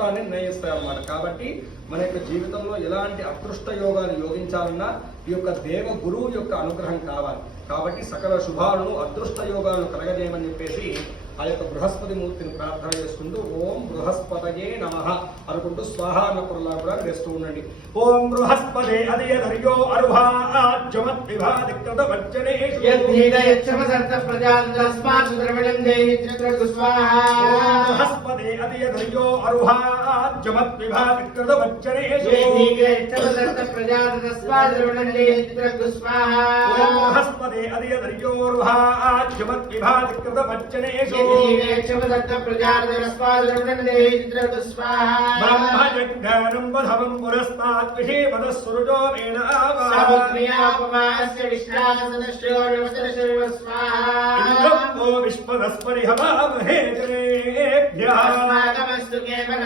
ముహూర్తాన్ని నిర్ణయిస్తాయి అన్నమాట. కాబట్టి మన యొక్క జీవితంలో ఎలాంటి అదృష్ట యోగాలు యోగించాలన్నా ఈ యొక్క దేవ గురువు యొక్క అనుగ్రహం కావాలి. కాబట్టి సకల శుభాలను అదృష్ట యోగాలను కలగజేయమని చెప్పేసి ఆ యొక్క బృహస్పతి మూర్తిని ప్రార్థన చేసుకుంటూ ఓం బృహస్పతయే నమః అనుకుంటూ స్వాహా అన్న పురలా కూడా వేస్తూ ఉండండి. ఓం బృహస్పతే అదియో అరుహాజ్యమత్ విభాదిక్తద వజ్జనేషు యద్ధీగయచ్చమసర్త ప్రజాతస్మాత్ ద్రవిణం దేహి త్రికృత్ స్వాహా. బృహస్పతే అదియో అరుహాజ్యమత్ విభాదిక్తద వజ్జనేషు యద్ధీగయచ్చమసర్త ప్రజాతస్మాత్ ద్రవిణం దేహి త్రికృత్ స్వాహా. ఓం బృహస్పతే అదియో అరుహాజ్యమత్ విభాదిక్తద వజ్జనేషు యద్ధీగయచ్చమసర్త ప్రజాతస్మాత్ ద్రవిణం దేహి త్రికృత్ స్వాహా. బ్రహ్మయజ్ఞానం వధవం పురస్మాత్ విషేమదః సురజో వేణావా సముద్రయాపమాస్య విశ్రాసనశ్రో నమస్తశ్రవ స్వాహా. ఇంద్రో విశ్వదస్పరిహవామహే జనేభ్యః అస్మాకమస్తు కేవల